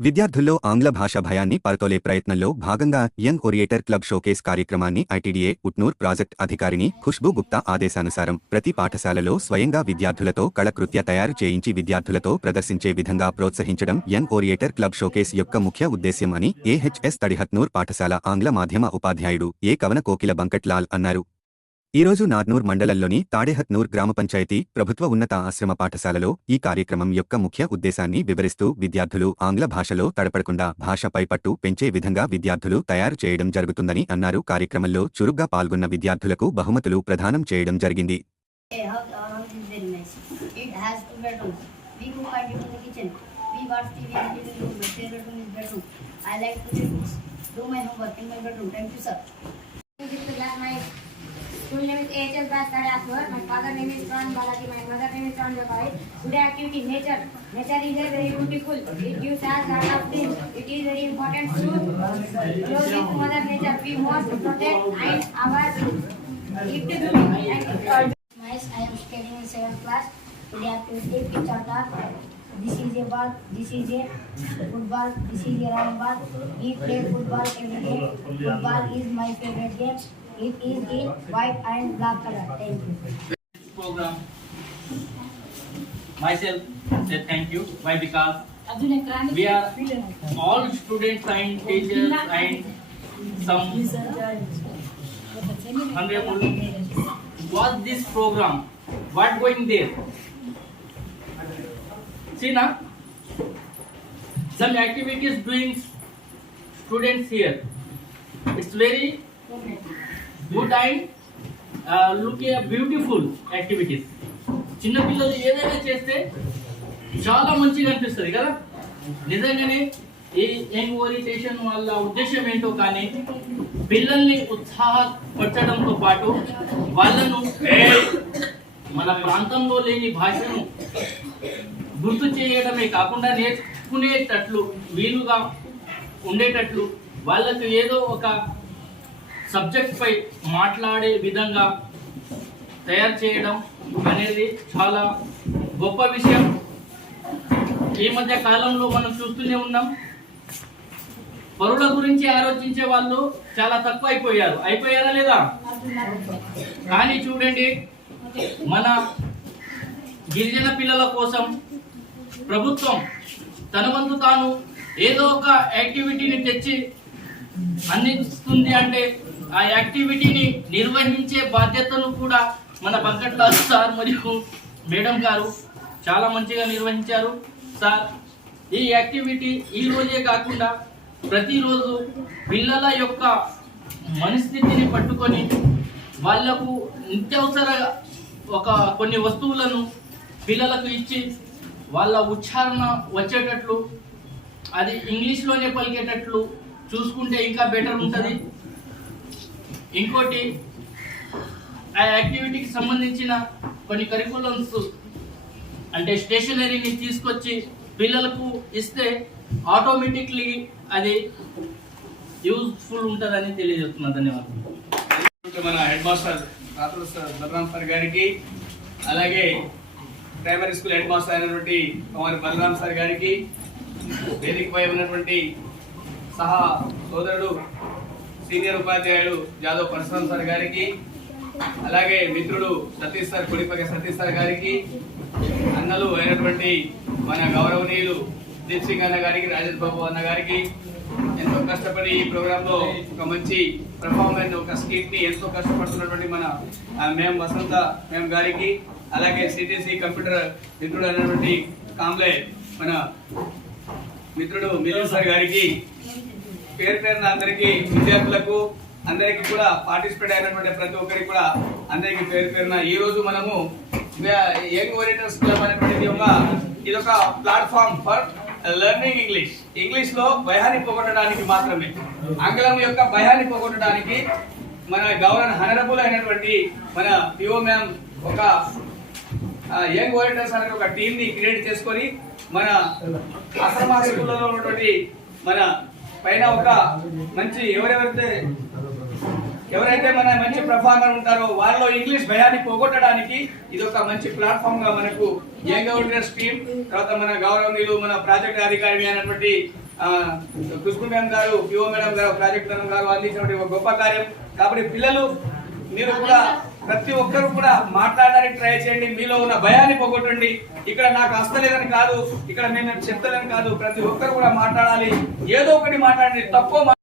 విద్యార్థుల్లో ఆంగ్ల భాష భయాన్ని పరతోలే ప్రయత్నంలో భాగంగా యంగ్ ఓరియేటర్ క్లబ్ షోకేస్ కార్యక్రమాన్ని ఐటీడీఏ ఉట్నూర్ ప్రాజెక్ట్ అధికారిని ఖుష్బూ గుప్తా ఆదేశానుసారం ప్రతి పాఠశాలలో స్వయంగా విద్యార్థులతో కళకృత్య తయారు చేయించి విద్యార్థులతో ప్రదర్శించే విధంగా ప్రోత్సహించడం యంగ్ ఓరియేటర్ క్లబ్ షోకేస్ యొక్క ముఖ్య ఉద్దేశ్యం అని ఏహెచ్ఎస్ తడిహత్నూర్ పాఠశాల ఆంగ్ల మాధ్యమ ఉపాధ్యాయుడు ఏ కవన కోకిల బంకట్లాల్ అన్నారు. ఈరోజు నార్నూర్ మండలంలోని తాడేహత్నూర్ గ్రామ పంచాయతీ ప్రభుత్వ ఉన్నత ఆశ్రమ పాఠశాలలో ఈ కార్యక్రమం యొక్క ముఖ్య ఉద్దేశాన్ని వివరిస్తూ విద్యార్థులు ఆంగ్ల భాషలో తడపడకుండా భాషపై పట్టు పెంచే విధంగా విద్యార్థులు తయారు చేయడం జరుగుతుందని అన్నారు. కార్యక్రమంలో చురుగ్గా పాల్గొన్న విద్యార్థులకు బహుమతులు ప్రదానం చేయడం జరిగింది. School name is AHS Bas Tadaswar. My father name is Pran Balaji. My mother name is Pran Jabai. Today activity nature. Nature is a very beautiful. It gives us lot of things. It is very important to close with mother nature. We must protect and our gift to Thank you. I am studying in seventh class. Today activity picture art. This is a ball. This is a football. This is a round ball. We play football every day. Football is my favorite game. It is in white and black color. Thank you. program. Myself said thank you. Why? Because we are all students and teachers and some honorable. What this program? What going there? See now, some activities doing students here. It's very good and look look beautiful activities చిన్నపిల్లలు ఏదైనా చేస్తే చాలా మంచిగా అనిపిస్తుంది కదా? నిజంగానే ఈ young orientation వాళ్ళ ఉద్దేశం ఏంటో కానీ పిల్లల్ని ఉత్సాహపరచడంతో పాటు వాళ్ళను మన ప్రాంతంలో లేని భాషను గుర్తు చేయడమే కాకుండా నేర్చుకునేటట్లు వీలుగా ఉండేటట్లు వాళ్ళకు ఏదో ఒక సబ్జెక్ట్ పై మాట్లాడే విధంగా తయారు చేయడం అనేది చాలా గొప్ప విషయం. ఈ మధ్య కాలంలో మనం చూస్తూనే ఉన్నాం. పరుల గురించి ఆలోచించే వాళ్ళు చాలా తక్కువ అయిపోయారు అయిపోయారా లేదా? కానీ చూడండి మన గిరిజన పిల్లల కోసం ప్రభుత్వం తన వంతు తాను ఏదో ఒక యాక్టివిటీని తెచ్చి అందిస్తుంది అంటే ఆ యాక్టివిటీని నిర్వహించే బాధ్యతను కూడా మన బంకట్ల సార్ మరియు మేడం గారు చాలా మంచిగా నిర్వహించారు. సార్ ఈ యాక్టివిటీ ఈ రోజే కాకుండా ప్రతిరోజు పిల్లల యొక్క మనస్థితిని పట్టుకొని వాళ్ళకు నిత్యవసర ఒక కొన్ని వస్తువులను పిల్లలకు ఇచ్చి వాళ్ళ ఉచ్చారణ వచ్చేటట్లు అది ఇంగ్లీష్లోనే పలికేటట్లు చూసుకుంటే ఇంకా బెటర్ ఉంటుంది. ఇంకోటి ఆ యాక్టివిటీకి సంబంధించిన కొన్ని కరికులమ్స్ అంటే స్టేషనరీని తీసుకొచ్చి పిల్లలకు ఇస్తే ఆటోమేటిక్లీ అది యూజ్ఫుల్ ఉంటుందని తెలియజేస్తున్నా. ధన్యవాదాలు. మన హెడ్ మాస్టర్ రాత్రుల సార్ సార్ గారికి అలాగే ప్రైమరీ స్కూల్ హెడ్ మాస్టర్ అయినటువంటి కుమారి బలరామ్ సార్ గారికి వేదికపై ఉన్నటువంటి సహా సోదరుడు సీనియర్ ఉపాధ్యాయుడు జాదవ్ పరశురామ్ సార్ గారికి అలాగే మిత్రుడు సతీష్ సార్ కొడిపగ సతీష్ సార్ గారికి అన్నలు అయినటువంటి మన గౌరవనీయులు దీప్సింగ్ అన్న గారికి రాజేష్ బాబు అన్న గారికి ఎంతో కష్టపడి ఈ ప్రోగ్రాంలో ఒక మంచి పర్ఫార్మెన్స్ ఒక స్కిల్ని ఎంతో కష్టపడుతున్నటువంటి మన ఆ, మేం వసంత మేం గారికి అలాగే సిటీసీ కంప్యూటర్ మిత్రుడు అనేటువంటి కాంబ్లే మన మిత్రుడు మిలిన్ సార్ గారికి పేరు పేరున అందరికీ విద్యార్థులకు అందరికీ కూడా పార్టిసిపేట్ అయినటువంటి ప్రతి ఒక్కరికి కూడా అందరికీ పేరు పేరున ఈ రోజు మనము యంగ్ ఓరియంటర్స్ క్లబ్ అనేటువంటిది ఒక ఇది ఒక ప్లాట్ఫామ్ ఫర్ లెర్నింగ్ ఇంగ్లీష్. ఇంగ్లీష్లో భయాన్ని పోగొట్టడానికి మాత్రమే. ఆంగ్లం యొక్క భయాన్ని పోగొట్టడానికి మన గవర్నర్ హనరబుల్ అయినటువంటి మన పిఓ మ్యామ్ ఒక యంగ్ ఓరియంటర్స్ అనే ఒక టీం ని క్రియేట్ చేసుకొని మన ఆశ్రమ ఉన్నటువంటి మన పైన ఒక మంచి ఎవరెవరైతే ఎవరైతే మన మంచి పర్ఫార్మర్ ఉంటారో వాళ్ళలో ఇంగ్లీష్ భయాన్ని పోగొట్టడానికి ఇది ఒక మంచి ప్లాట్ఫామ్గా మనకు యంగ్ అవుట్లెస్ స్కీమ్ తర్వాత మన గౌరవనీయులు మన ప్రాజెక్ట్ అధికారి అయినటువంటి కృష్ణ మేడం గారు పిఓ మేడం గారు ప్రాజెక్ట్ మేడం గారు అందించినటువంటి ఒక గొప్ప కార్యం. కాబట్టి పిల్లలు మీరు కూడా ప్రతి ఒక్కరు కూడా మాట్లాడడానికి ట్రై చేయండి. మీలో ఉన్న భయాన్ని పోగొట్టండి. ఇక్కడ నాకు అస్తలేదని కాదు ఇక్కడ నేను చెప్తలేని కాదు. ప్రతి ఒక్కరు కూడా మాట్లాడాలి. ఏదో ఒకటి మాట్లాడండి. తక్కువ